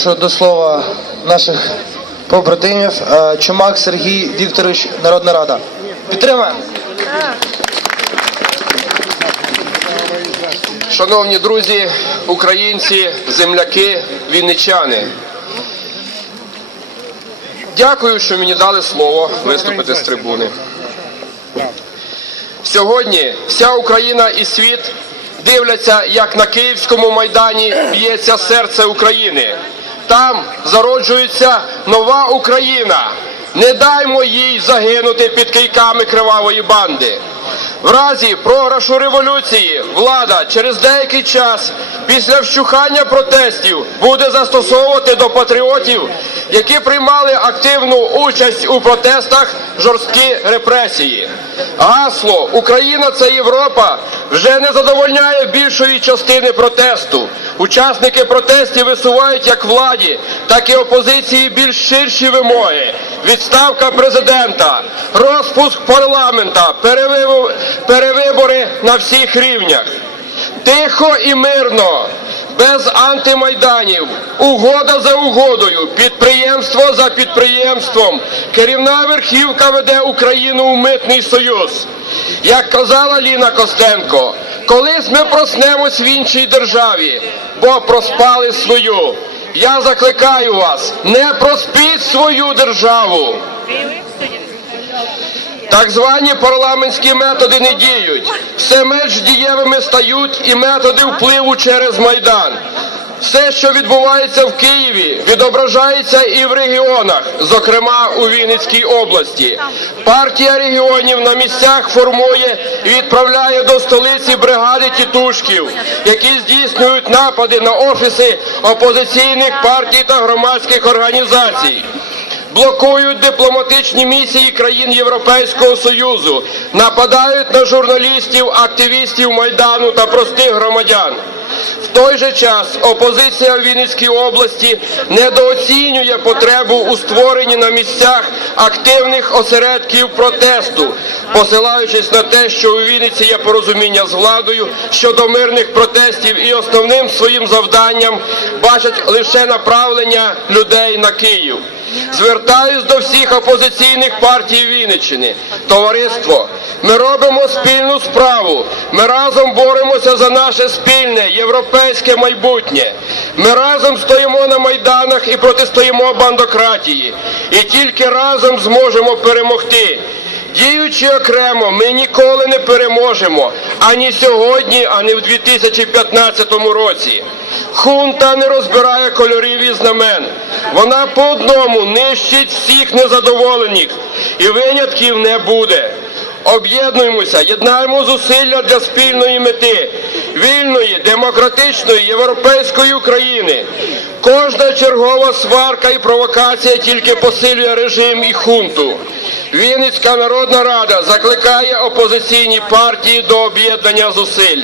Що до слова наших побратимів, е, Чумак Сергій Вікторович, Народна Рада. Підтримаємо. Шановні друзі, українці, земляки, вінничани. Дякую, що мені дали слово виступити з трибуни. Сьогодні вся Україна і світ дивляться, як на Київському майдані б'ється серце України. Там зароджується нова Україна. Не даймо їй загинути під кийками кривавої банди. В разі програшу революції влада через деякий час після вщухання протестів буде застосовувати до патріотів, які приймали активну участь у протестах, жорсткі репресії. Гасло Україна це Європа вже не задовольняє більшої частини протесту. Учасники протестів висувають як владі, так і опозиції більш ширші вимоги. Відставка президента, розпуск парламента, перевибори на всіх рівнях. Тихо і мирно, без антимайданів, угода за угодою, підприємство за підприємством. Керівна верхівка веде Україну у митний союз. Як казала Ліна Костенко, колись ми проснемось в іншій державі, бо проспали свою. Я закликаю вас, не проспіть свою державу. Так звані парламентські методи не діють. Все менш дієвими стають і методи впливу через Майдан. Все, що відбувається в Києві, відображається і в регіонах, зокрема у Вінницькій області. Партія регіонів на місцях формує і відправляє до столиці бригади тітушків, які здійснюють напади на офіси опозиційних партій та громадських організацій блокують дипломатичні місії країн Європейського Союзу, нападають на журналістів, активістів Майдану та простих громадян. В той же час опозиція в Вінницькій області недооцінює потребу у створенні на місцях активних осередків протесту, посилаючись на те, що у Вінниці є порозуміння з владою щодо мирних протестів і основним своїм завданням бачать лише направлення людей на Київ. Звертаюсь до всіх опозиційних партій Вінниччини. Товариство, ми робимо спільну справу. Ми разом боремося за наше спільне європейське майбутнє. Ми разом стоїмо на майданах і протистоїмо бандократії. І тільки разом зможемо перемогти. Діючи окремо, ми ніколи не переможемо ані сьогодні, ані в 2015 році. Хунта не розбирає кольорів і знамен. Вона по одному нищить всіх незадоволених, і винятків не буде. Об'єднуємося, єднаємо зусилля для спільної мети вільної, демократичної, європейської України. Кожна чергова сварка і провокація тільки посилює режим і хунту. Вінницька Народна Рада закликає опозиційні партії до об'єднання зусиль.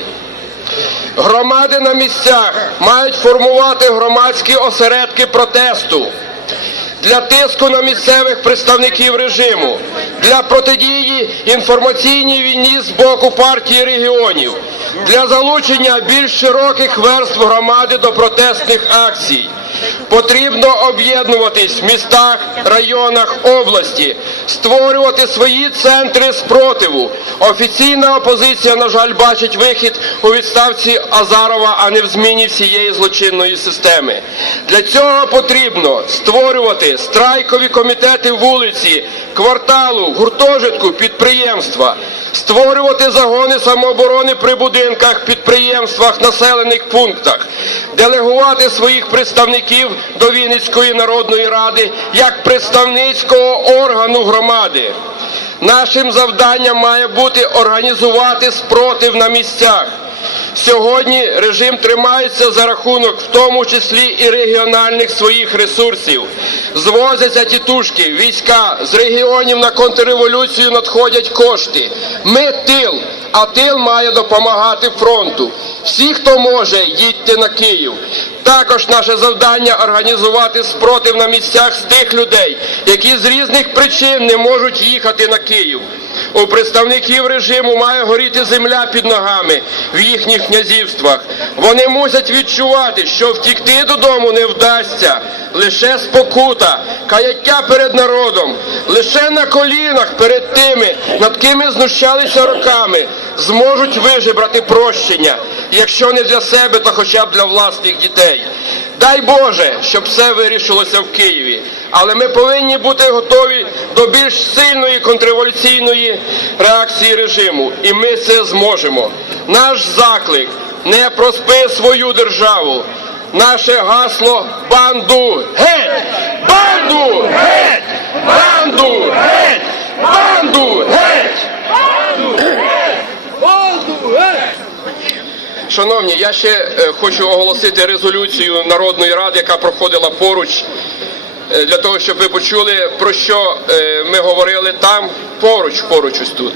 Громади на місцях мають формувати громадські осередки протесту для тиску на місцевих представників режиму, для протидії інформаційній війні з боку партії регіонів, для залучення більш широких верств громади до протестних акцій. Потрібно об'єднуватись в містах, районах області, створювати свої центри спротиву. Офіційна опозиція, на жаль, бачить вихід у відставці Азарова, а не в зміні всієї злочинної системи. Для цього потрібно створювати страйкові комітети вулиці, кварталу, гуртожитку, підприємства, створювати загони самооборони при будинках, підприємствах, населених пунктах, делегувати своїх представників до Вінницької народної ради як представницького органу громади. Нашим завданням має бути організувати спротив на місцях. Сьогодні режим тримається за рахунок, в тому числі і регіональних своїх ресурсів. Звозяться тітушки, війська з регіонів на контрреволюцію надходять кошти. Ми тил, а тил має допомагати фронту. Всі, хто може, їдьте на Київ. Також наше завдання організувати спротив на місцях з тих людей, які з різних причин не можуть їхати на Київ. У представників режиму має горіти земля під ногами в їхніх князівствах. Вони мусять відчувати, що втікти додому не вдасться. Лише спокута, каяття перед народом, лише на колінах перед тими, над кими знущалися роками, зможуть вижебрати прощення, якщо не для себе, то хоча б для власних дітей. Дай Боже, щоб все вирішилося в Києві. Але ми повинні бути готові до більш сильної контрреволюційної реакції режиму, і ми це зможемо. Наш заклик не проспи свою державу. Наше гасло банду геть! Банду геть! Банду геть! Шановні, я ще е, хочу оголосити резолюцію Народної ради, яка проходила поруч, е, для того, щоб ви почули, про що е, ми говорили там, поруч, поруч ось тут.